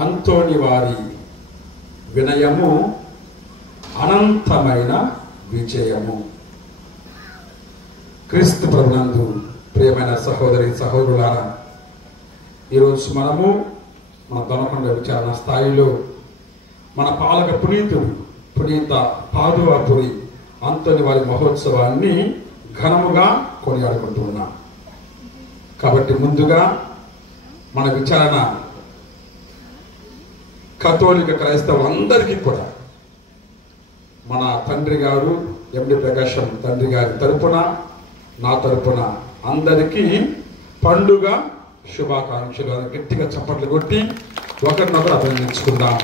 అంతోని వారి వినయము అనంతమైన విజయము. క్రీస్తు ప్రభునందు ప్రియమైన సహోదరి సహోదరులారా, ఈరోజు మనము మన దొనకొండ విచారణ స్థాయిలో మన పాలక పునీత పాదువాపురి అంతోని వారి మహోత్సవాన్ని ఘనముగా కొనియాడుకుంటూ ఉన్నాం. కాబట్టి ముందుగా మన విచారణ కథోలిక క్రైస్తవులందరికీ కూడా మన తండ్రి గారు ఎండి ప్రకాశం తండ్రి గారి తరపున, నా తరపున అందరికీ పండుగ శుభాకాంక్షలు. గట్టిగా చప్పట్లు కొట్టి ఒకరినొకరు అభినందించుకుందాం.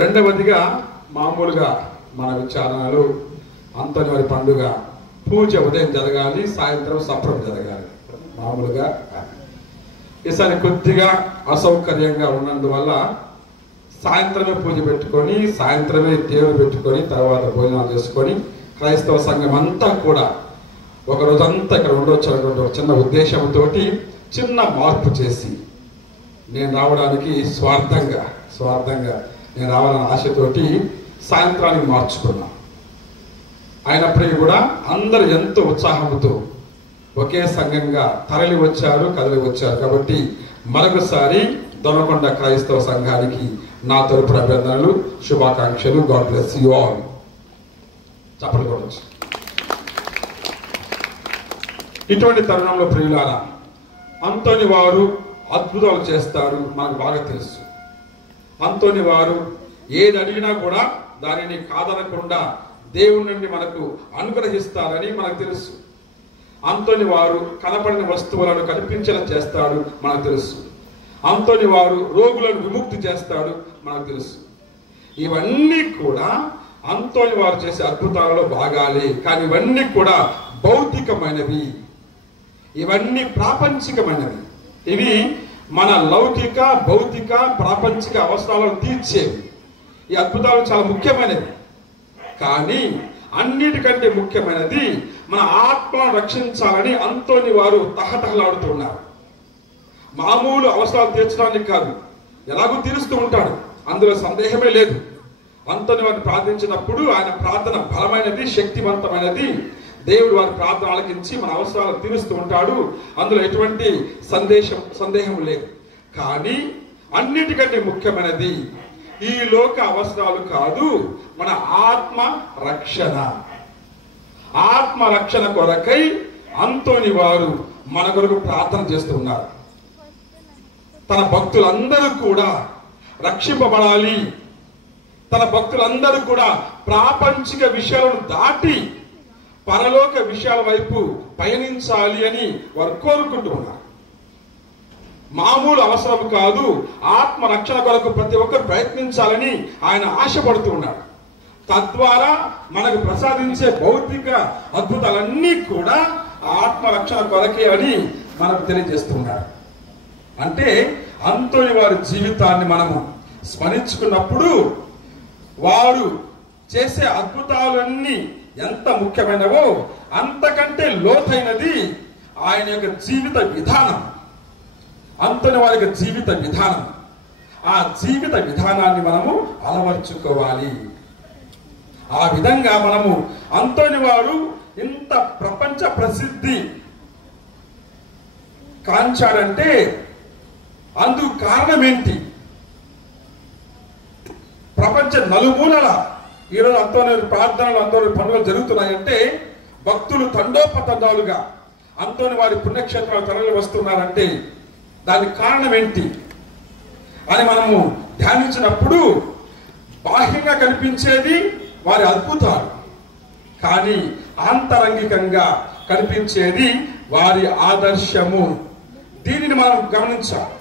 రెండవదిగా మామూలుగా మన విచారణలో అంతోని వారి పండుగ పూజ ఉదయం జరగాలి, సాయంత్రం సప్రం జరగాలి మామూలుగా. ఈసారి కొద్దిగా అసౌకర్యంగా ఉన్నందువల్ల సాయంత్రమే పూజ పెట్టుకొని, సాయంత్రమే దేవుడు పెట్టుకొని, తర్వాత భోజనాలు చేసుకొని క్రైస్తవ సంఘం అంతా కూడా ఒక రోజంతా ఇక్కడ ఉండొచ్చు అనేటువంటి ఒక చిన్న ఉద్దేశంతో చిన్న మార్పు చేసి నేను రావడానికి స్వార్థంగా నేను రావాలన్న ఆశతోటి సాయంత్రానికి మార్చుకున్నా. అయినప్పటికీ కూడా అందరూ ఎంతో ఉత్సాహంతో ఒకే సంఘంగా కదలి వచ్చారు. కాబట్టి మరొకసారి దొనకొండ క్రైస్తవ సంఘానికి నా తరపున అభినందనలు, శుభాకాంక్షలు. God bless you all. చప్పట్లు కొట్టొచ్చు. ఇటువంటి తరుణంలో ప్రియులారా, అంతోని వారు అద్భుతాలు చేస్తారు మనకు బాగా తెలుసు. అంతోని వారు ఏది అడిగినా కూడా దానిని కాదనకుండా దేవుని నుండి మనకు అనుగ్రహిస్తారని మనకు తెలుసు. అంతోని వారు కనపడిన వస్తువులను కనిపించేలా చేస్తాడు మనకు తెలుసు. అంతోని వారు రోగులను విముక్తి చేస్తాడు మనకు తెలుసు. ఇవన్నీ కూడా అంతోని వారు చేసే అద్భుతాలలో భాగాలే. కానీ ఇవన్నీ కూడా భౌతికమైనవి, ఇవన్నీ ప్రాపంచికమైనవి. ఇవి మన లౌకిక, భౌతిక, ప్రాపంచిక అవసరాలను తీర్చేవి. ఈ అద్భుతాలు చాలా ముఖ్యమైనవి. కానీ అన్నిటికంటే ముఖ్యమైనది మన ఆత్మను రక్షించాలని అంతోని వారు తహతహలాడుతున్నారు. మామూలు అవసరాలు తీర్చడానికి కాదు, ఎలాగూ తీరుస్తూ ఉంటాడు, అందులో సందేహమే లేదు. అంతోని వారిని ప్రార్థించినప్పుడు ఆయన ప్రార్థన బలమైనది, శక్తివంతమైనది. దేవుడు వారి ప్రార్థన ఆలకించి మన అవసరాలను తీరుస్తూ ఉంటాడు, అందులో ఎటువంటి సందేహం లేదు. కానీ అన్నిటికంటే ముఖ్యమైనది ఈ లోక అవసరాలు కాదు, మన ఆత్మ రక్షణ కొరకై అంతోని వారు మన కొరకు ప్రార్థన చేస్తున్నారు. తన భక్తులందరూ కూడా రక్షింపబడాలి, తన భక్తులందరూ కూడా ప్రాపంచిక విషయాలను దాటి పరలోక విషయాల వైపు పయనించాలి అని వారు కోరుకుంటూ ఉన్నారు. మామూలు అవసరం కాదు, ఆత్మ రక్షణ కొరకు ప్రతి ఒక్కరు ప్రయత్నించాలని ఆయన ఆశపడుతూ ఉన్నాడు. తద్వారా మనకు ప్రసాదించే భౌతిక అద్భుతాలన్నీ కూడా ఆత్మ రక్షణ కొరకే అని మనకు తెలియజేస్తున్నారు. అంటే అంతోని వారి జీవితాన్ని మనము స్మరించుకున్నప్పుడు వారు చేసే అద్భుతాలన్నీ ఎంత ముఖ్యమైనవో అంతకంటే లోతైనది ఆయన యొక్క జీవిత విధానం. అంతోని వారి యొక్క జీవిత విధానం, ఆ జీవిత విధానాన్ని మనము అలవర్చుకోవాలి. ఆ విధంగా మనము అంతోని వారు ఇంత ప్రపంచ ప్రసిద్ధి కాంచాడంటే అందుకు కారణం ఏంటి? ప్రపంచ నలుమూలల ఈరోజు అంతోని ప్రార్థనలు, అంతోని పండుగలు జరుగుతున్నాయంటే భక్తులు తండోపతండాలుగా అంతోని వారి పుణ్యక్షేత్రాలు తరలి వస్తున్నారంటే దానికి కారణం ఏంటి అని మనము ధ్యానించినప్పుడు బాహ్యంగా కనిపించేది వారి అద్భుతాలు, కానీ ఆంతరంగికంగా కనిపించేది వారి ఆదర్శము. దీనిని మనం గమనించాలి.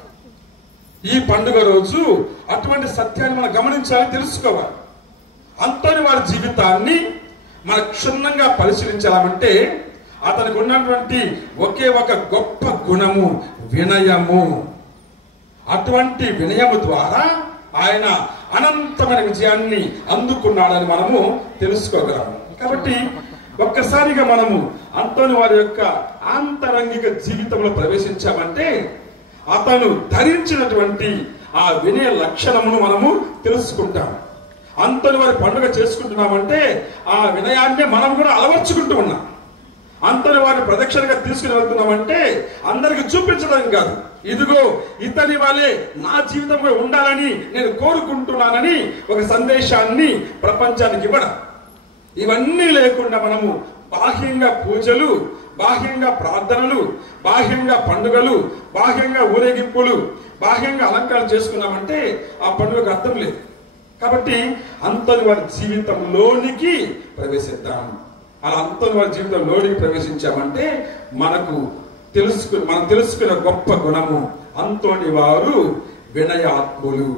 ఈ పండుగ రోజు అటువంటి సత్యాన్ని మనం గమనించాలి, తెలుసుకోవాలి. అంతోని వారి జీవితాన్ని మనం క్షుణ్ణంగా పరిశీలించాలంటే అతనికి ఉన్నటువంటి ఒకే ఒక గొప్ప గుణము వినయము. అటువంటి వినయము ద్వారా ఆయన అనంతమైన విజయాన్ని అందుకున్నాడని మనము తెలుసుకోగలము. కాబట్టి ఒక్కసారిగా మనము అంతోని వారి యొక్క ఆంతరంగిక జీవితంలో ప్రవేశించామంటే అతను ధరించినటువంటి ఆ వినయ లక్షణమును మనము తెలుసుకుంటాం. అంతని వారి పండుగ చేసుకుంటున్నామంటే ఆ వినయాన్ని మనం కూడా అలవర్చుకుంటూ ఉన్నాం. అంతని వారిని ప్రదక్షిణగా తీసుకుని వెళ్తున్నామంటే అందరికి చూపించడం కాదు, ఇదిగో ఇతని వాళ్ళే నా జీవితం కూడా ఉండాలని నేను కోరుకుంటున్నానని ఒక సందేశాన్ని ప్రపంచానికి ఇవ్వడం. ఇవన్నీ లేకుండా మనము బాహ్యంగా పూజలు, బాహ్యంగా ప్రార్థనలు, బాహ్యంగా పండుగలు, బాహ్యంగా ఊరేగింపులు, బాహ్యంగా అలంకారం చేసుకున్నామంటే ఆ పండుగకు అర్థం లేదు. కాబట్టి అంతని వారి జీవితంలోనికి ప్రవేశిద్దాం. అలా అంతని వారి జీవితంలోనికి ప్రవేశించామంటే మనం తెలుసుకున్న గొప్ప గుణము అంతోని వారు వినయాత్ములు.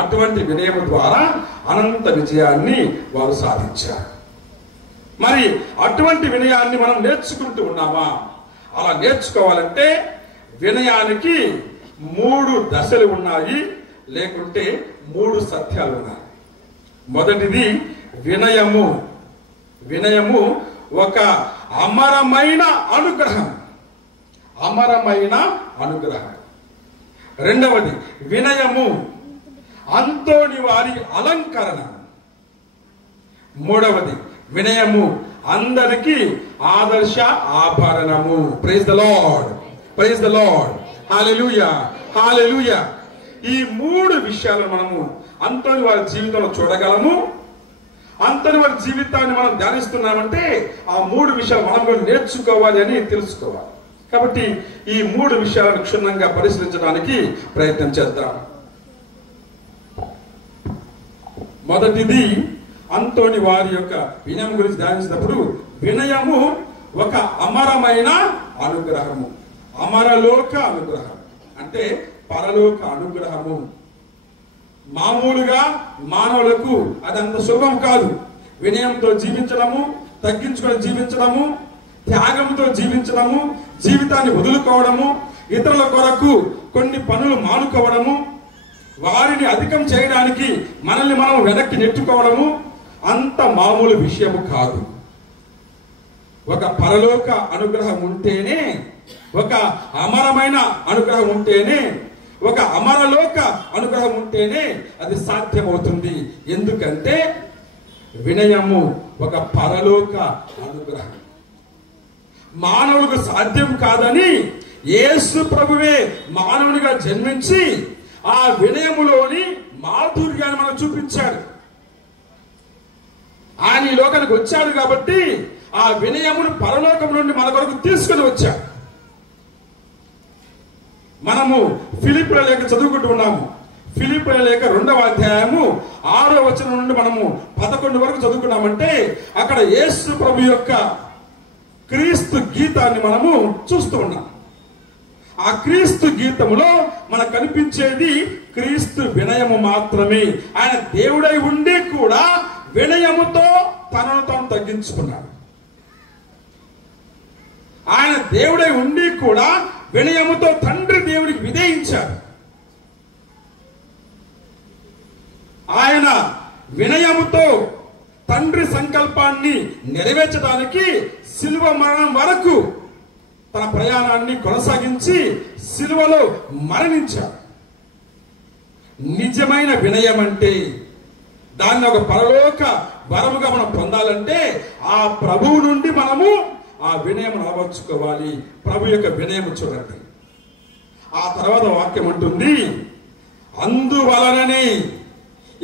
అటువంటి వినయము ద్వారా అనంత విజయాన్ని వారు సాధించారు. మరి అటువంటి వినయాన్ని మనం నేర్చుకుంటూ ఉన్నామా? అలా నేర్చుకోవాలంటే వినయానికి 3 దశలు ఉన్నాయి, లేకుంటే 3 సత్యాలు ఉన్నాయి. మొదటిది వినయము. వినయము ఒక అమరమైన అనుగ్రహం. అమరమైన అనుగ్రహం. రెండవది వినయము అంతోని వారి అలంకరణ. మూడవది వినయము అందరికి ఆదర్శ ఆభరణము. Praise the lord, praise the lord, hallelujah, hallelujah. ఈ 3 విషయాలను మనము అంతోని వారి జీవితంలో చూడగలము. అంతని వారి జీవితాన్ని మనం ధ్యానిస్తున్నామంటే ఆ 3 విషయాలు మనం కూడా నేర్చుకోవాలి అని తెలుసుకోవాలి. కాబట్టి ఈ 3 విషయాలను క్షుణ్ణంగా పరిశీలించడానికి ప్రయత్నం చేద్దాం. మొదటిది అంతోని వారి యొక్క వినయం గురించి ధ్యానించినప్పుడు వినయము ఒక అమరమైన అనుగ్రహము. అమరలోక అనుగ్రహం అంటే పరలోక అనుగ్రహము. మామూలుగా మానవులకు అదంత సులభం కాదు. వినయంతో జీవించడము, తగ్గించుకొని జీవించడము, త్యాగంతో జీవించడము, జీవితాన్ని వదులుకోవడము, ఇతరుల కొరకు కొన్ని పనులు మానుకోవడము, వారిని అధికం చేయడానికి మనల్ని మనం వెనక్కి నెట్టుకోవడము అంత మామూలు విషయము కాదు. ఒక పరలోక అనుగ్రహం ఉంటేనే, ఒక అమరమైన అనుగ్రహం ఉంటేనే, ఒక అమరలోక అనుగ్రహం ఉంటేనే అది సాధ్యమవుతుంది. ఎందుకంటే వినయము ఒక పరలోక అనుగ్రహం. మానవులకు సాధ్యం కాదని యేసు ప్రభువే మానవునిగా జన్మించి ఆ వినయములోని మాధుర్యాన్ని మనకు చూపించాడు. ఆయన ఈ లోకానికి వచ్చాడు కాబట్టి ఆ వినయమును పరలోకం నుండి మన కొరకు తీసుకుని వచ్చాడు. మనము ఫిలిప్పీల లేఖ చదువుకుంటూ ఉన్నాము. ఫిలిప్పీల లేఖ 2వ అధ్యాయము 6వ వచనం నుండి మనము 11 వరకు చదువుకున్నామంటే అక్కడ యేసు ప్రభు యొక్క క్రీస్తు గీతాన్ని మనము చూస్తూ ఉన్నాం. ఆ క్రీస్తు గీతములో మనకు కనిపించేది క్రీస్తు వినయము మాత్రమే. ఆయన దేవుడై ఉండి కూడా వినయముతో తనను తాను తగ్గించుకున్నాడు. ఆయన దేవుడై ఉండి కూడా వినయముతో తండ్రి దేవుడికి విధేయించాడు. ఆయన వినయముతో తండ్రి సంకల్పాన్ని నెరవేర్చడానికి శిలువ మరణం వరకు తన ప్రయాణాన్ని కొనసాగించి శిలువలో మరణించాడు. నిజమైన వినయం అంటే దాన్ని ఒక పరలోక వరముగా మనం పొందాలంటే ఆ ప్రభువు నుండి మనము ఆ వినయం అలవర్చుకోవాలి. ప్రభు యొక్క వినయం చూడండి. ఆ తర్వాత వాక్యం అంటుంది, అందువలననే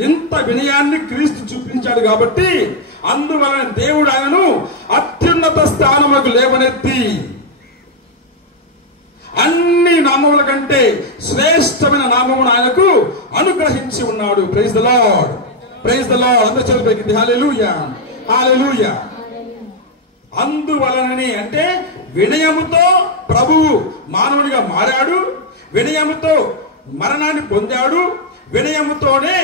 ఇంత వినయాన్ని క్రీస్తు చూపించాడు కాబట్టి అందువలన దేవుడు ఆయనను అత్యున్నత స్థానములకు లేవనెత్తి అన్ని నామముల కంటే శ్రేష్టమైన నామమును ఆయనకు అనుగ్రహించి ఉన్నాడు. Praise the lord, praise the Lord. అందరూ చదివేకింది హల్లెలూయా, హల్లెలూయా. అందువలనని అంటే వినయముతో ప్రభువు మానవుడిగా మారాడు, వినయముతో మరణాన్ని పొందాడు, వినయముతోనే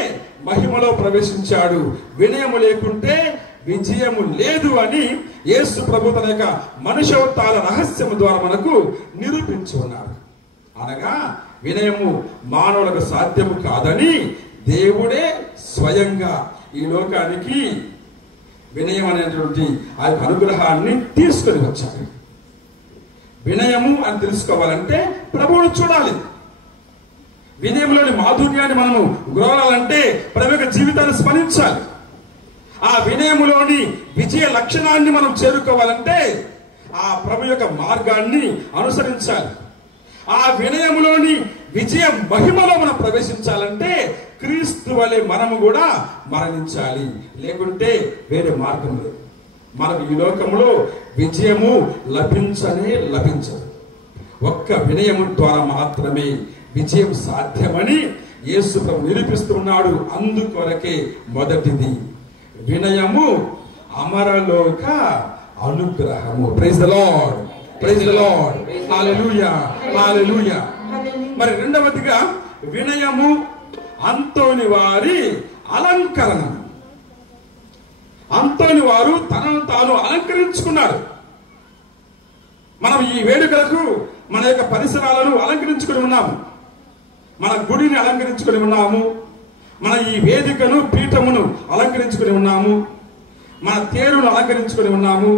మహిమలో ప్రవేశించాడు. వినయము లేకుంటే విజయము లేదు అని యేసు ప్రభు తన యొక్క మనుష్యవతార రహస్యము ద్వారా మనకు నిరూపించి ఉన్నారు. అనగా వినయము మానవులకు సాధ్యము కాదని దేవుడే స్వయంగా ఈ లోకానికి వినయం అనేటువంటి ఆ యొక్క అనుగ్రహాన్ని తీసుకొని వచ్చాడు. వినయము అని తెలుసుకోవాలంటే ప్రభువును చూడాలి. వినయంలోని మాధుర్యాన్ని మనము గ్రోలాలంటే ప్రభు యొక్క జీవితాన్ని స్మరించాలి. ఆ వినయములోని విజయ లక్షణాన్ని మనం చేరుకోవాలంటే ఆ ప్రభు యొక్క మార్గాన్ని అనుసరించాలి. ఆ వినయములోని విజయ మహిమలో మనం ప్రవేశించాలంటే క్రీస్తు వలె మనము కూడా మరణించాలి. లేకుంటే వేరే మార్గం లేదు. మనకు ఈ లోకంలో విజయము లభించదు. ఒక్క వినయము ద్వారా మాత్రమే విజయం సాధ్యమని యేసు ప్రభు నిరూపిస్తున్నాడు. అందుకొరకే మొదటిది వినయము అమరలోక అనుగ్రహము. Praise the lord, praise the lord, hallelujah, hallelujah. మరి రెండవదిగా వినయము అంతోని వారి అలంకరణ. అంతోని వారు తనను తాను అలంకరించుకున్నాడు. మనం ఈ వేడుకలకు మన యొక్క పరిసరాలను అలంకరించుకొని ఉన్నాము. మన గుడిని అలంకరించుకొని ఉన్నాము. మన ఈ వేదికను, పీఠమును అలంకరించుకొని ఉన్నాము. మన తేరును అలంకరించుకొని ఉన్నాము.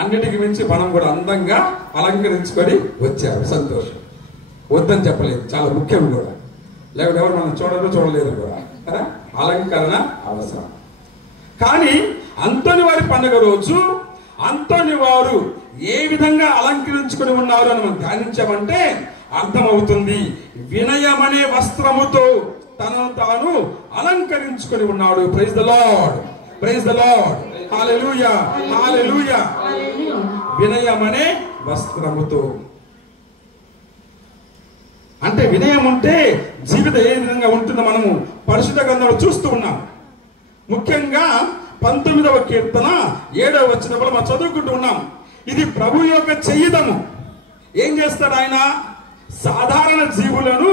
అన్నిటికి మించి మనం కూడా అందంగా అలంకరించుకొని వచ్చారు. సంతోషం, వద్దని చెప్పలేదు, చాలా ముఖ్యం కూడా. లేకపోతే ఎవరు మనం చూడలేదు కూడా కదా. అలంకరణ అవసరం. కానీ అంతోని వారి పండుగ రోజు అంతోని వారు ఏ విధంగా అలంకరించుకొని ఉన్నారు అని మనం ధ్యానించామంటే అర్థమవుతుంది. వినయం అనే వస్త్రముతో తనను తాను అలంకరించుకొని ఉన్నాడు. Praise the lord, praise the lord, hallelujah, hallelujah. వినయం అనే వస్త్రముతో అంటే వినయం ఉంటే జీవితం ఏ విధంగా ఉంటుందో మనము పరిశుద్ధ గ్రంథంలో చూస్తూ ఉన్నాం. ముఖ్యంగా 19వ కీర్తన 7వ వచనంలో మనం చదువుకుంటూ ఉన్నాం. ఇది ప్రభు యొక్క చెయ్యదము. ఏం చేస్తాడు ఆయన? సాధారణ జీవులను,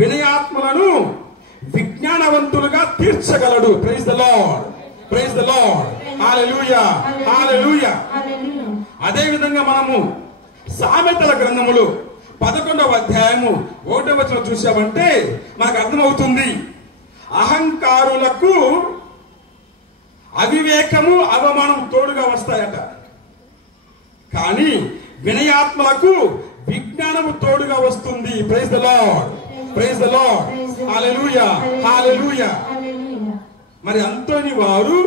వినయాత్మలను విజ్ఞానవంతులుగా తీర్చగలడు. Praise the lord, praise the lord, hallelujah, hallelujah. అదే విధంగా మనము సామెతల గ్రంథములు 11వ అధ్యాయము 1వ వచనం చూసామంటే మనకు అర్థమవుతుంది. అహంకారులకు అవివేకము, అవమానం తోడుగా వస్తాయట. కానీ వినయాత్మలకు విజ్ఞానము తోడుగా వస్తుంది. Praise the lord, praise the lord, hallelujah, hallelujah. మరి అంతోని వారు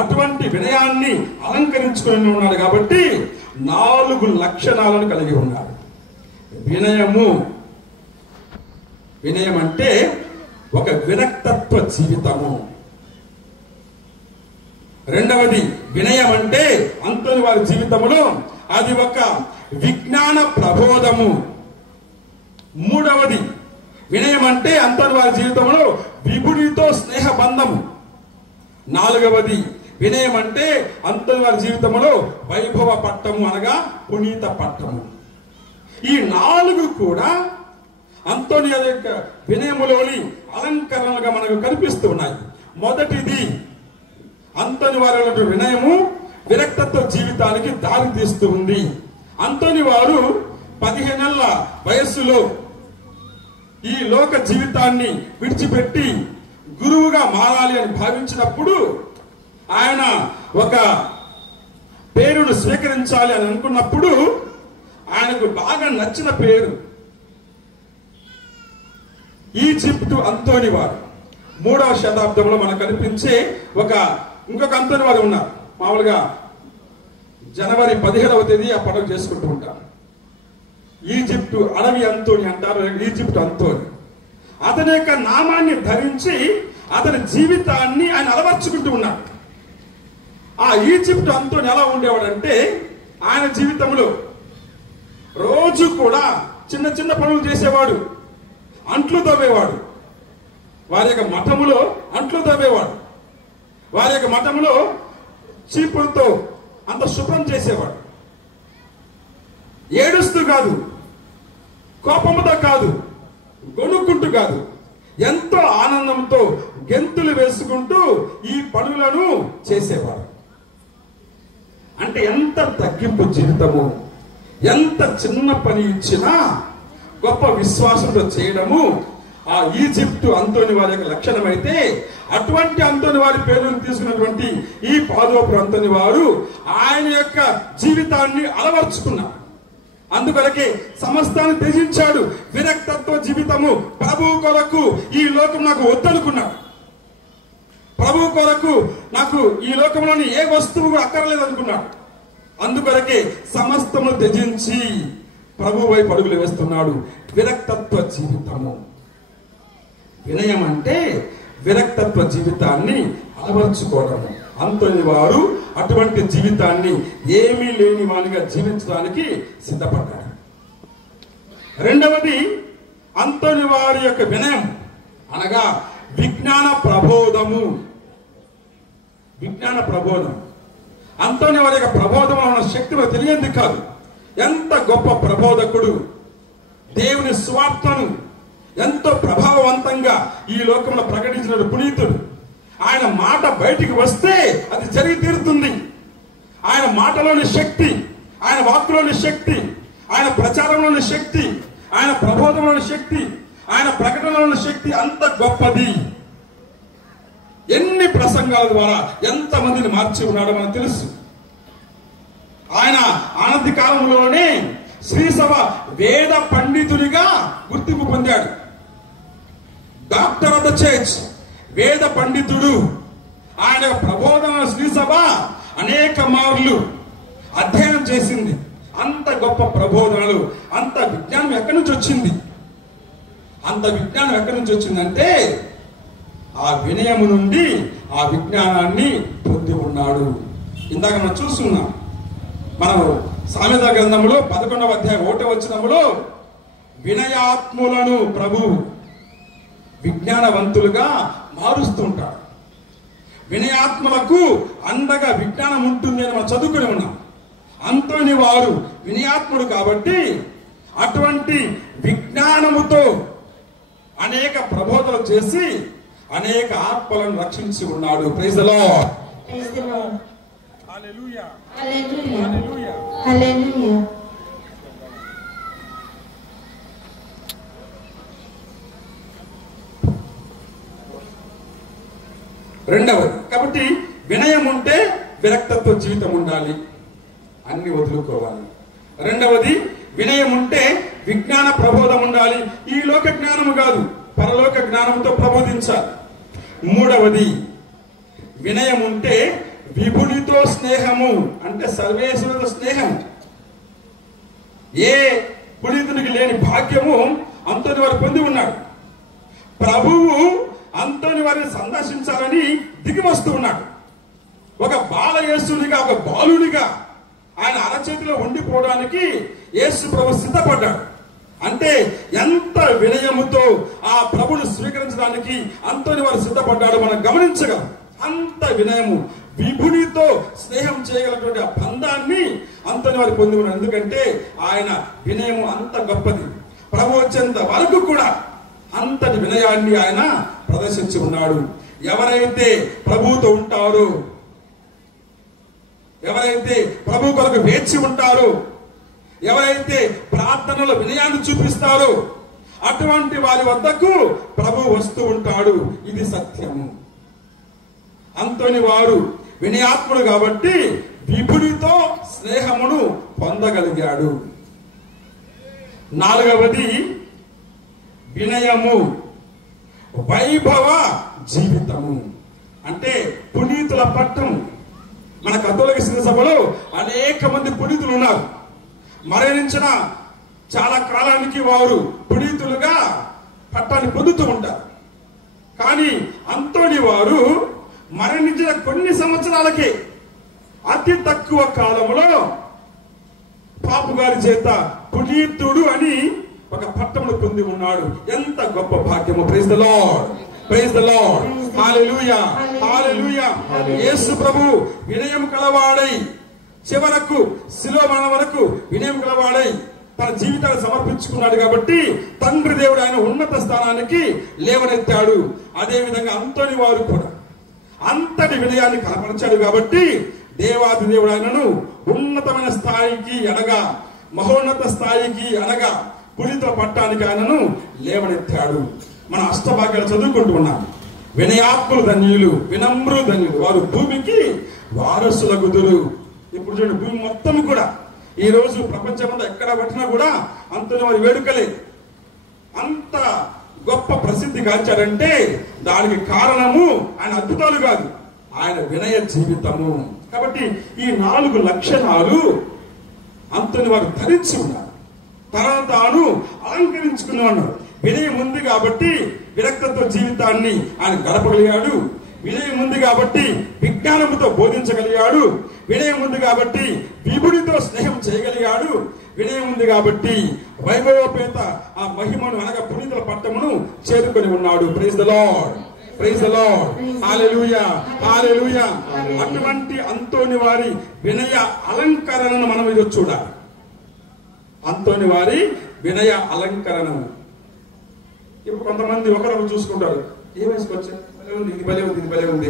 అటువంటి వినయాన్ని అలంకరించుకొని ఉన్నాడు కాబట్టి 4 లక్షణాలను కలిగి ఉన్నారు. వినయం అంటే ఒక విరక్తత్వ జీవితము. రెండవది వినయం అంటే అంతోని వారి జీవితంలో అది ఒక విజ్ఞాన ప్రబోధము. మూడవది వినయం అంటే అంతోని వారి జీవితంలో విభుడితో స్నేహ బంధము. నాలుగవది వినయం అంటే అంతోని వారి జీవితంలో వైభవ పట్టము, అనగా పునీత పట్టము. ఈ 4 కూడా అంతోని యొక్క వినయములోని అలంకరణలుగా మనకు కనిపిస్తూ ఉన్నాయి. మొదటిది అంతోని వారి వినయము విరక్తత్వ జీవితానికి దారి తీస్తూ ఉంది. అంతోని వారు 15 ఏళ్ల వయస్సులో ఈ లోక జీవితాన్ని విడిచిపెట్టి గురువుగా మారాలి అని భావించినప్పుడు ఆయన ఒక పేరును స్వీకరించాలి అని అనుకున్నప్పుడు ఆయనకు బాగా నచ్చిన పేరు ఈజిప్టు అంతోని వారు. 3వ శతాబ్దంలో మనకు కనిపించే ఇంకొక అంతోని వారు ఉన్నారు. మామూలుగా జనవరి 17వ తేదీ ఆ పండుగ చేసుకుంటూ ఉంటారు. ఈజిప్టు అడవి అంతోని అంటారు, ఈజిప్టు అంతోని. అతని యొక్క నామాన్ని ధరించి అతని జీవితాన్ని ఆయన అలవర్చుకుంటూ ఉన్నాడు. ఆ ఈజిప్టు అంతోని ఎలా ఉండేవాడంటే ఆయన జీవితంలో రోజు కూడా చిన్న చిన్న పనులు చేసేవాడు. అంట్లు తవ్వేవాడు. వారి యొక్క మఠములో అంట్లు తవ్వేవాడు. వారి యొక్క మఠములో చీపులతో అంత శుభ్రం చేసేవాడు. ఏడుస్తూ కాదు, కోపముతో కాదు, గొనుక్కుంటూ కాదు, ఎంతో ఆనందంతో గెంతులు వేసుకుంటూ ఈ పనులను చేసేవాడు. అంటే ఎంత తగ్గింపు జీవితము, ఎంత చిన్న పని ఇచ్చినా గొప్ప విశ్వాసంతో చేయడము ఆ ఈజిప్టు అంతోని వారి యొక్క లక్షణమైతే, అటువంటి అంతోని వారి పేరును తీసుకున్నటువంటి ఈ పాదోపు అంతోని వారు ఆయన యొక్క జీవితాన్ని అలవర్చుకున్నారు. అందుకొరకే సమస్తాన్ని త్యజించాడు. విరక్తత్వ జీవితము. ప్రభు కొరకు ఈ లోకం నాకు వద్దనుకున్నాడు. ప్రభు కొరకు నాకు ఈ లోకంలోని ఏ వస్తువు కూడా అక్కర్లేదు అనుకున్నాడు. అందుకొరకే సమస్తము త్యజించి ప్రభు వైపు అడుగులు వేస్తున్నాడు. విరక్తత్వ జీవితము. వినయం అంటే విరక్తత్వ జీవితాన్ని అలవర్చుకోవడము. అంతని వారు అటువంటి జీవితాన్ని ఏమీ లేని వానిగా జీవించడానికి సిద్ధపడ్డాడు. రెండవది అంతని వారి యొక్క వినయం అనగా విజ్ఞాన ప్రబోధము. విజ్ఞాన ప్రబోధం. అంతని వారి యొక్క ప్రబోధంలో ఉన్న శక్తి తెలియంది కాదు. ఎంత గొప్ప ప్రబోధకుడు. దేవుని స్వార్థను ఎంతో ప్రభావవంతంగా ఈ లోకంలో ప్రకటించిన పునీతుడు. ఆయన మాట బయటికి వస్తే అది జరిగి తీరుతుంది. ఆయన మాటలోని శక్తి, ఆయన వాక్కులోని శక్తి, ఆయన ప్రచారంలోని శక్తి, ఆయన ప్రబోధంలోని శక్తి, ఆయన ప్రకటనలోని శక్తి అంత గొప్పది. ఎన్ని ప్రసంగాల ద్వారా ఎంత మందిని మార్చి ఉన్నాడో మనకు తెలుసు. ఆయన ఆనంది కాలంలోనే శ్రీసభ వేద పండితుడిగా గుర్తింపు పొందాడు. డాక్టర్ ఆఫ్ ద చర్చ్, వేద పండితుడు. ఆయన ప్రబోధన శ్రీసభ అనేక మార్లు అధ్యయనం చేసింది. అంత గొప్ప ప్రబోధనలు, అంత విజ్ఞానం ఎక్కడి నుంచి వచ్చింది? అంత విజ్ఞానం ఎక్కడి నుంచి వచ్చిందంటే ఆ వినయము నుండి ఆ విజ్ఞానాన్ని పొంది ఉన్నాడు. ఇందాక మనం చూస్తున్నాం. మనం సామెత గ్రంథంలో 11వ అధ్యాయం 1వ వచనములో వినయాత్ములను ప్రభు విజ్ఞానవంతులుగా మారుస్తుంటాడు. వినయాత్మలకు అండగా విజ్ఞానం ఉంటుంది అని మనం చదువుకుని ఉన్నాం. అంతని వారు వినయాత్ముడు కాబట్టి అటువంటి విజ్ఞానముతో అనేక ప్రబోధనలు చేసి అనేక ఆత్మలను రక్షించి ఉన్నాడు. Praise the lord. Praise the Lord. Hallelujah. Hallelujah. Hallelujah. Hallelujah. రెండవది కాబట్టి వినయం ఉంటే విరక్తత్వ జీవితం ఉండాలి, అన్ని వదులుకోవాలి. రెండవది వినయం ఉంటే విజ్ఞాన ప్రబోధం ఉండాలి. ఈ లోక జ్ఞానము కాదు, పరలోక జ్ఞానంతో ప్రబోధించాలి. మూడవది వినయం ఉంటే విభునితో స్నేహము, అంటే సర్వేశ్వరుతో స్నేహం. ఏ పునీతునికి లేని భాగ్యము అంతని వారు పొంది ఉన్నాడు. ప్రభువు అంతని వారిని సందర్శించాలని దిగి వస్తూ ఉన్నాడు. ఒక బాలయేసునిగా, ఒక బాలునిగా ఆయన అరచేతిలో ఉండిపోవడానికి యేసు ప్రభు సిద్ధపడ్డాడు. అంటే ఎంత వినయముతో ఆ ప్రభుని స్వీకరించడానికి అంతని వారు సిద్ధపడ్డాడు మనం గమనించగలం. అంత వినయము, విభునితో స్నేహం చేయగలటువంటి ఆ బంధాన్ని అంతని వారు పొంది ఉన్నారు. ఎందుకంటే ఆయన వినయము అంత గొప్పది. ప్రభు వచ్చేంత వరకు కూడా అంతటి వినయాన్ని ఆయన ప్రదర్శించి ఉన్నాడు. ఎవరైతే ప్రభువుతో ఉంటారో, ఎవరైతే ప్రభు కొరకు వేచి ఉంటారో, ఎవరైతే ప్రార్థనలో వినయాన్ని చూపిస్తారో అటువంటి వారి వద్దకు ప్రభు వస్తూ ఉంటాడు. ఇది సత్యము. అంతని వారు వినయాత్ముడు కాబట్టి విభుడితో స్నేహమును పొందగలిగాడు. నాలుగవది వినయము వైభవ జీవితము, అంటే పునీతుల పట్టం. మన కథోలిక సభలో అనేక మంది పునీతులు ఉన్నారు. మరణించిన చాలా కాలానికి వారు పునీతులుగా పట్టాన్ని పొందుతూ ఉంటారు. కానీ అంతోని వారు మరణించిన కొన్ని సంవత్సరాలకే, అతి తక్కువ కాలంలో పాపు గారి చేత పునీతుడు అని ఒక పట్టమును పొంది ఉన్నాడు. ఎంత గొప్ప భాగ్యము. Praise the lord. Praise the lord. Hallelujah. Hallelujah. యేసు ప్రభు వినయం కలవాడై చివరకు శిలువ మరణం వరకు వినయం కలవాడై తన జీవితాన్ని సమర్పించుకున్నాడు కాబట్టి తండ్రి దేవుడు ఆయన ఉన్నత స్థానానికి లేవనెత్తాడు. అదే విధంగా అంతని వారు కూడా అంతటి వినయాన్ని కనపరిచాడు కాబట్టి దేవాది దేవుడు ఆయనను ఉన్నతమైన స్థాయికి అనగా మహోన్నత స్థాయికి అనగా పునీతుల పట్టానికి ఆయనను లేవనెత్తాడు. మన అష్టభాగ్యాలు చదువుకుంటూ ఉన్నాం. వినయాత్ములు ధన్యులు, వినమ్రులు ధన్యులు, వారు భూమికి వారసులగుదురు. ఇప్పుడు చూడండి, భూమి మొత్తం కూడా ఈ రోజు ప్రపంచమంతా ఎక్కడ పట్టినా కూడా అంతని వారి వేడుకలే. అంత గొప్ప ప్రసిద్ధి గాంచాడంటే దానికి కారణము ఆయన అద్భుతాలు కాదు, ఆయన వినయ జీవితము. కాబట్టి ఈ 4 లక్షణాలు అంతని వారు ధరించి ఉన్నారు, తనను తాను అలంకరించుకుని ఉన్నారు. వినయం ఉంది కాబట్టి విరక్తత్వ జీవితాన్ని ఆయన గడపగలిగాడు. వినయం ఉంది కాబట్టి విజ్ఞానముతో బోధించగలిగాడు. వినయం ఉంది కాబట్టి విభుడితో స్నేహం చేయగలిగాడు. వినయం ఉంది కాబట్టి వైభవోపేత ఆ మహిమను అనగా పునీతుల పట్టమును చేరుకొని ఉన్నాడు. Praise the lord, praise the lord, hallelujah, hallelujah. అటువంటి అంతోని వారి వినయ అలంకరణను మనం ఇది చూడాలి. అంతోని వారి వినయ అలంకరణము. ఇప్పుడు కొంతమంది ఒకరు చూసుకుంటారు, ఏం వేసుకోవచ్చు, ఇది భలే ఉంది, ఇది భలే ఉంది,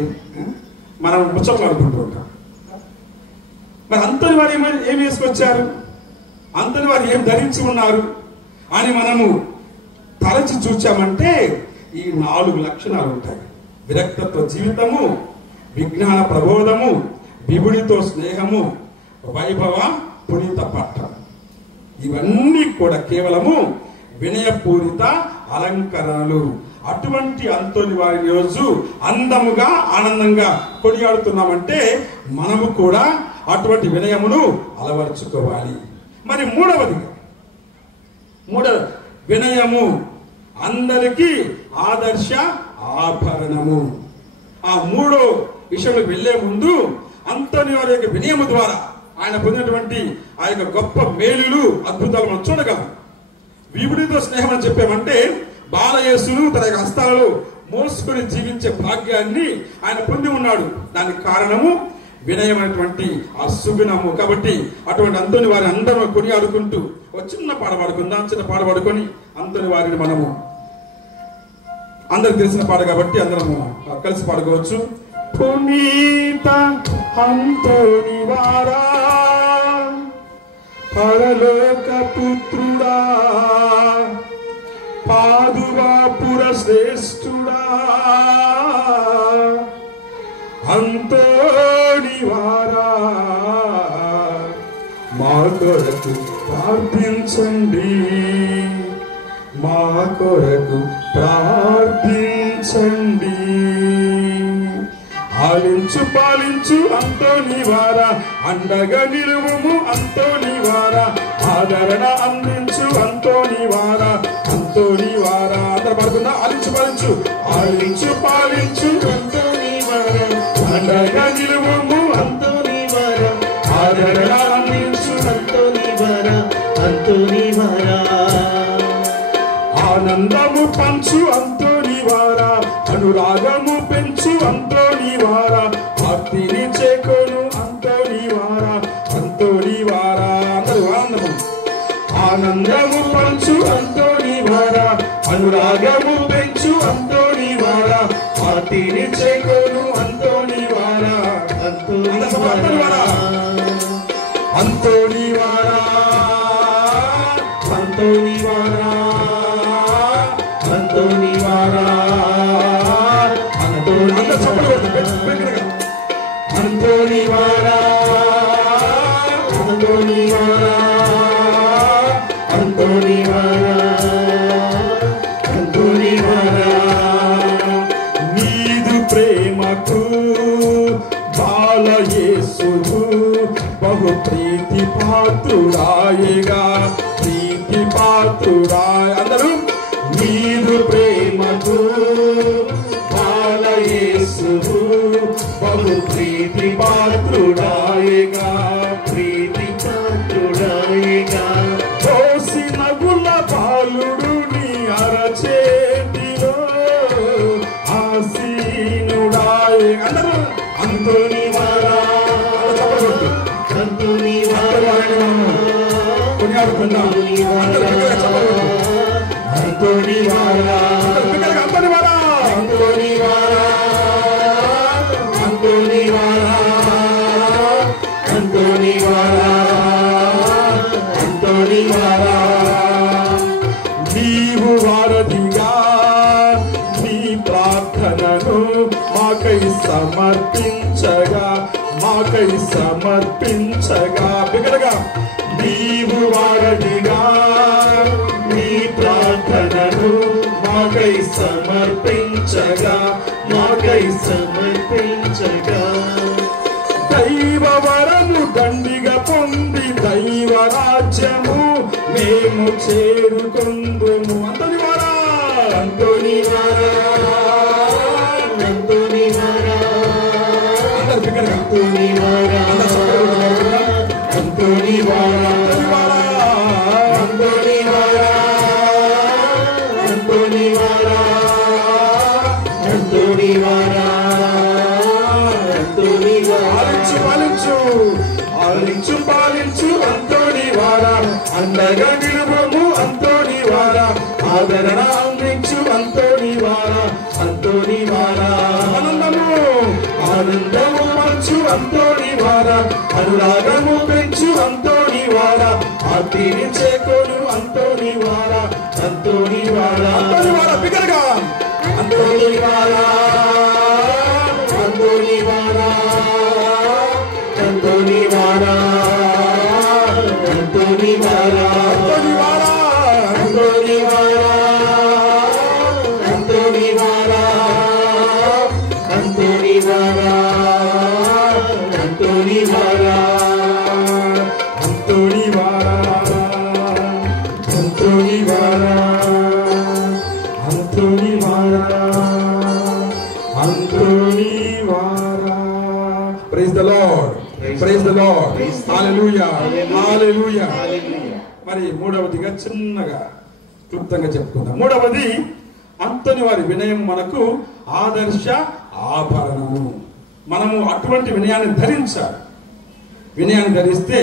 మనం ముచ్చట్లు అనుకుంటూ ఉంటాం. మరి అంతని వారు ఏం వేసుకొచ్చారు, అంతని వారు ఏం ధరించి ఉన్నారు అని మనము తలచి చూచామంటే ఈ 4 లక్షణాలు ఉంటాయి. విరక్తత్వ జీవితము, విజ్ఞాన ప్రబోధము, విభుడితో స్నేహము, వైభవ పునీత పట్టం. ఇవన్నీ కూడా కేవలము వినయపూరిత అలంకరణలు. అటువంటి అంతోని వారి రోజు అందముగా ఆనందంగా కొనియాడుతున్నామంటే మనము కూడా అటువంటి వినయమును అలవర్చుకోవాలి. మరి మూడవ వినయము అందరికీ ఆదర్శ ఆభరణము. ఆ 3వ విషయంలో వెళ్లే ముందు అంతోని వారి యొక్క వినయము ద్వారా ఆయన పొందినటువంటి ఆ యొక్క గొప్ప మేలులు అద్భుతాలు మనం చూడగలం. విభుడితో స్నేహం అని చెప్పామంటే బాలయేసును తన యొక్క హస్తాలలో మోసుకొని జీవించే భాగ్యాన్ని ఆయన పొంది ఉన్నాడు. దానికి కారణము వినయమైనటువంటి ఆ సుగుణము. కాబట్టి అటువంటి అంతోని వారిని అందరూ కొనియాడుకుంటూ ఒక చిన్న పాట పాడుకుందాం. చిన్న పాట పాడుకొని అంతోని వారిని మనము అందరికి తెలిసిన పాట కాబట్టి అందరం కలిసి పాడుకోవచ్చు. పునీత అంతోని వారా, పరలోక పుత్రుడా, పాదువాపుర శ్రేష్ఠుడా, అంతోని వారా, మా కొరకు ప్రార్థించండి, మా కొరకు ప్రార్థించండి. ఆలించు పాలించు అంతోని వారా, అండగా నిలువుము అంతోని వారా, ఆదరణ అందించు అంతోని వారా, అంతోని వారా. అందరూ పడుతున్నా, ఆలించు పాలించు, ఆలించు పాలించు అంతోని వారా, అండగా నిలువుము అంతోని వారా, ఆదరణ అందించు అంతోని వారా, అంతోని వారా. ఆనందము పంచు అంతోని వారా, అనురాగము పెంచు అంతోని వారా, భక్తిని చేకొను అంతోని వారా, అంతోని వారా. అందరూ ఆనందము, ఆనందము పంచు అంతోని వారా, అనురాగము పెంచు అంతోని వారా, భక్తిని చేకొను అంతోని వారా, అంతోని వారా, అంతోని వారా, అంతోని వారా, అంతోని వారా, అంతోని వారా, అంతోని వారా, అంతోని వారా, అంతోని వారా. నీదు ప్రేమకు బాలయేసువు బహు ప్రీతి పాత్రుడాయగా, ప్రీతి పాత్రుడాయ. అందరూ నీదు ప్రేమకు బాలయేసువు బహు ప్రీతి పాత్రుడాయగా, ప్రీతి పాత్రుడాయగా. కోసి నగుల బాలుడు నీ అరచేతిలో ఆసీనుడాయ. అందరూ అంతోని వారా, అంతోని వారా, కొనియాడుకుందాం. అంతోని వారా, అంతోని వారా, అంతోని వారా, అంతోని వారా, అంతోని వారా, అంతోని వారా. నీవు వారధిగా నీ ప్రార్థనను మాకై సమర్పించగా, మాకై సమర్పించగా, బిగడగా నీవు వారధిగా నీ ప్రార్థనను మాకై సమర్పించగా దైవ వరము దండిగా పొంది దైవ రాజ్యము మేము చేరుకొందుము. అంతని వారా అంతోని వారా అంతోని వారా అంతోని వారా అంతోని వారా అంతోని వారా అంతోని వారా అంతోని వారా ఆలించు పాలించు అంతోని వారా అండగా నిలువము అంతోని వారా ఆదరణ అందించు అంతోని వారా అంతోని వారా ఆనందము పంచు అంతోని వారా అనురాగము పెంచు అంతోని వారా ఆర్తిని చేకోను అంతోని వారా అంతోని వారా బిగ్గరగా అంతోని వారా అంతోని వారా అంతోని వారా అంతోని వారా అంతోని వారా అంతోని వారా అంతోని వారా అంతోని వారా అంతోని వారా అంతోని వారా అంతోని వారా అంతోని వారా. Praise the lord, praise the lord, hallelujah, hallelujah. మరి మూడవదిగా చిన్నగా క్లుప్తంగా చెప్పుకుందాం. మూడవది అంతని వారి వినయం మనకు ఆదర్శ ఆభరణము. మనము అటువంటి వినయాన్ని ధరించాలి. వినయాన్ని ధరిస్తే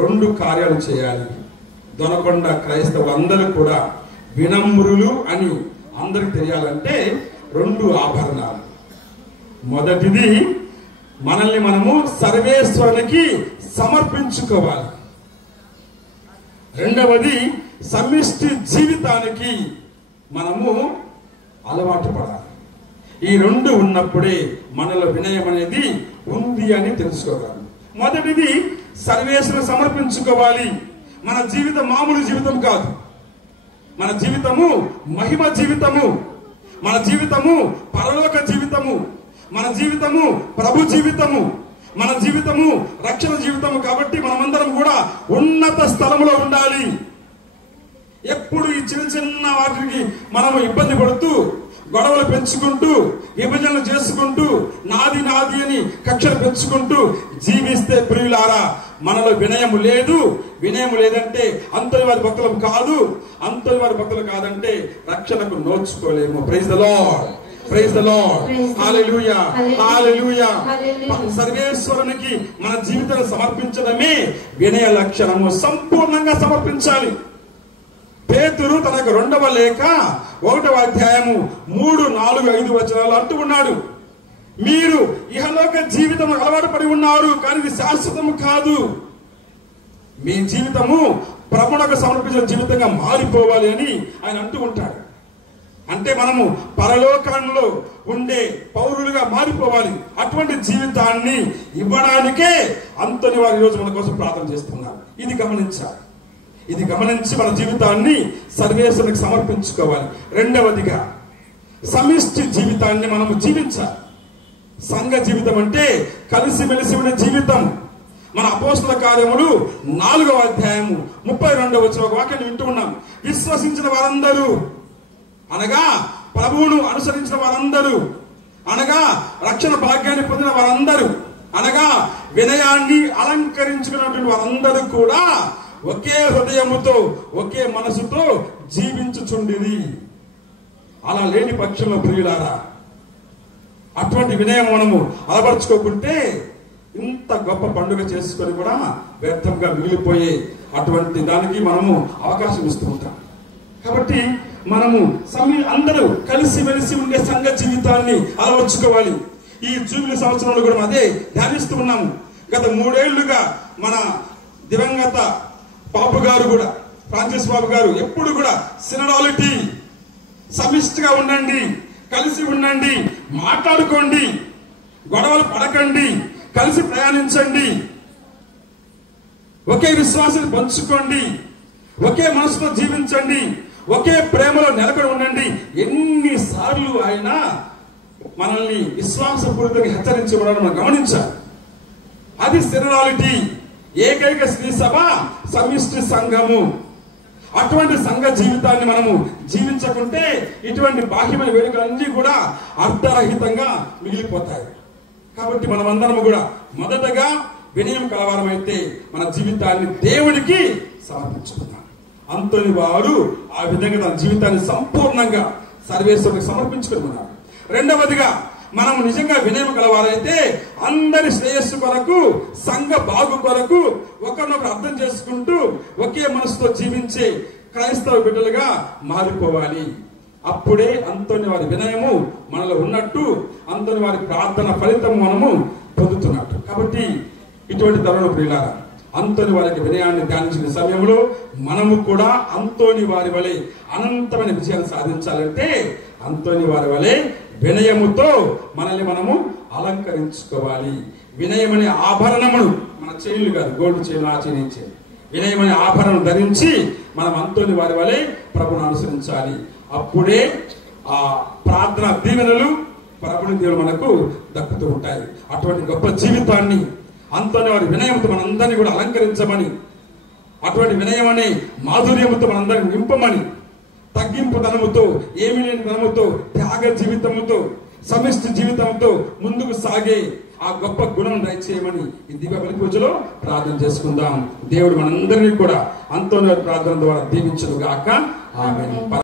2 కార్యాలు చేయాలి. దొనకొండ క్రైస్తవులందరూ కూడా వినమ్రులు అని అందరికి తెలియాలంటే 2 ఆభరణాలు. మొదటిది మనల్ని మనము సర్వేశ్వరునికి సమర్పించుకోవాలి. రెండవది సమిష్టి జీవితానికి మనము అలవాటు పడాలి. ఈ 2 ఉన్నప్పుడే మనలో వినయం అనేది ఉంది అని తెలుసుకోవాలి. మొదటిది సర్వేశ్వరుని సమర్పించుకోవాలి. మన జీవితం మామూలు జీవితం కాదు. మన జీవితము మహిమ జీవితము, మన జీవితము పరలోక జీవితము, మన జీవితము ప్రభు జీవితము, మన జీవితము రక్షణ జీవితము. కాబట్టి మనమందరం కూడా ఉన్నత స్థలములో ఉండాలి. ఎప్పుడు ఈ చిన్న చిన్న వాటికి మనము ఇబ్బంది పడుతూ గొడవలు పెంచుకుంటూ విభజనలు చేసుకుంటూ నాది నాది అని కక్షలు పెంచుకుంటూ జీవిస్తే ప్రియులారా మనలో వినయము లేదు. వినయము లేదంటే అంతని వారి భక్తులం కాదు. అంతని వారి భక్తులు కాదంటే రక్షణకు నోచుకోలేము. Praise the lord, praise the lord, hallelujah, hallelujah. సర్వేశ్వరునికి మన జీవితాన్ని సమర్పించడమే వినయ లక్షణము. సంపూర్ణంగా సమర్పించాలి. పేతురు తనకు 2వ లేఖ 1వ అధ్యాయము 3, 4, 5 వచనాలు అంటూ ఉన్నాడు, మీరు ఇహలోక జీవితం అలవాటు పడి ఉన్నారు, కానీ ఇది శాశ్వతము కాదు. మీ జీవితము ప్రభువునకు సమర్పించిన జీవితంగా మారిపోవాలి అని ఆయన అంటూ ఉంటాడు. అంటే మనము పరలోకంలో ఉండే పౌరులుగా మారిపోవాలి. అటువంటి జీవితాన్ని ఇవ్వడానికే అంతని వారి రోజు మన కోసం ప్రార్థన చేస్తున్నారు. ఇది గమనించాలి. ఇది గమనించి మన జీవితాన్ని సర్వేశ్వరునికి సమర్పించుకోవాలి. రెండవదిగా సమిష్టి జీవితాన్ని మనము జీవించాలి. సంఘ జీవితం అంటే కలిసిమెలిసి ఉండే జీవితం. మన అపోస్తల కార్యములు 4వ అధ్యాయము 32వ వచనం ఒక వాక్యాన్ని వింటూ ఉన్నాం. విశ్వసించిన వారందరూ అనగా ప్రభువును అనుసరించిన వారందరూ అనగా రక్షణ భాగ్యాన్ని పొందిన వారందరూ అనగా వినయాన్ని అలంకరించుకున్నటువంటి వారందరూ కూడా ఒకే హృదయముతో ఒకే మనసుతో జీవించుచుండిరి. అలా లేని పక్షంలో ప్రియులారా అటువంటి వినయం మనము అలవర్చుకోకుంటే ఇంత గొప్ప పండుగ చేసుకొని కూడా వ్యర్థంగా మిగిలిపోయే అటువంటి దానికి మనము అవకాశం ఇస్తూ ఉంటాం. కాబట్టి మనము అందరూ కలిసిమెలిసి ఉండే సంఘ జీవితాన్ని అలవర్చుకోవాలి. ఈ జూబిలీ సంవత్సరంలో కూడా అదే ధ్యానిస్తూ ఉన్నాము. గత 3 ఏళ్లుగా మన దివంగత బాబు గారు కూడా, ఫ్రాన్సిస్ బాబు గారు ఎప్పుడు కూడా సినడాలిటీ, సమిష్టిగా ఉండండి, కలిసి ఉండండి, మాట్లాడుకోండి, గొడవలు పడకండి, కలిసి ప్రయాణించండి, ఒకే విశ్వాసాన్ని పంచుకోండి, ఒకే మనసుతో జీవించండి, ఒకే ప్రేమలో నెలకొని ఉండండి. ఎన్నిసార్లు ఆయన మనల్ని విశ్వాసపూరితంగా హెచ్చరించబడాలని మనం గమనించాలి. అది స్థిరాలిటీ. ఏకైక శ్రీ సభ సమిష్టి సంఘము. అటువంటి సంఘ జీవితాన్ని మనము జీవించకుంటే ఇటువంటి బాహ్యమైన వేడుకలన్నీ కూడా అర్థరహితంగా మిగిలిపోతాయి. కాబట్టి మనమందరం కూడా మొదటగా వినయం కలవారమైతే మన జీవితాన్ని దేవుడికి సమర్పించుకున్నాం. అంతోని వారు ఆ విధంగా తన జీవితాన్ని సంపూర్ణంగా సర్వేశ్వరునికి సమర్పించుకుని ఉన్నారు. రెండవదిగా మనం నిజంగా వినయం కలవారైతే అందరి శ్రేయస్సు కొరకు, సంఘ బాగు కొరకు ఒకరినొకరు అర్థం చేసుకుంటూ ఒకే మనసుతో జీవించే క్రైస్తవ బిడ్డలుగా మారిపోవాలి. అప్పుడే అంతోని వారి వినయము మనలో ఉన్నట్టు, అంతోని వారి ప్రార్థన ఫలితం మనము పొందుతున్నట్టు. కాబట్టి ఇటువంటి తరుణ ప్రియులారా, అంతోని వారికి వినయాన్ని ధ్యానించిన సమయంలో మనము కూడా అంతోని వారి వలె అనంతమైన విజయాన్ని సాధించాలంటే అంతోని వారి వలె వినయముతో మనల్ని మనము అలంకరించుకోవాలి. వినయం అనే ఆభరణమును, మన చైన్లు కాదు, గోల్డ్ చైన్ ఆ చైన్ ఇచ్చే వినయం అనే ఆభరణం ధరించి మనం అంతోని వారి వలె ప్రభుని అనుసరించాలి. అప్పుడే ఆ ప్రార్థన దీవెనలు, ప్రభుని దేవుడు మనకు దక్కుతూ ఉంటాయి. అటువంటి గొప్ప జీవితాన్ని అంతోని వారి వినయంతో మనందరినీ కూడా అలంకరించమని, అటువంటి వినయం అనే మాధుర్యముతో మనందరినీ నింపమని, తగ్గింపు ధనముతో, ఏమి లేని ధనముతో, త్యాగ జీవితముతో, సమిష్టి జీవితంతో ముందుకు సాగే ఆ గొప్ప గుణం దయచేయమని ఈ దీపావళి పూజలో ప్రార్థన చేసుకుందాం. దేవుడు మనందరినీ కూడా అంతోని వారి ప్రార్థన ద్వారా దీవించును గాక. ఆమేన్.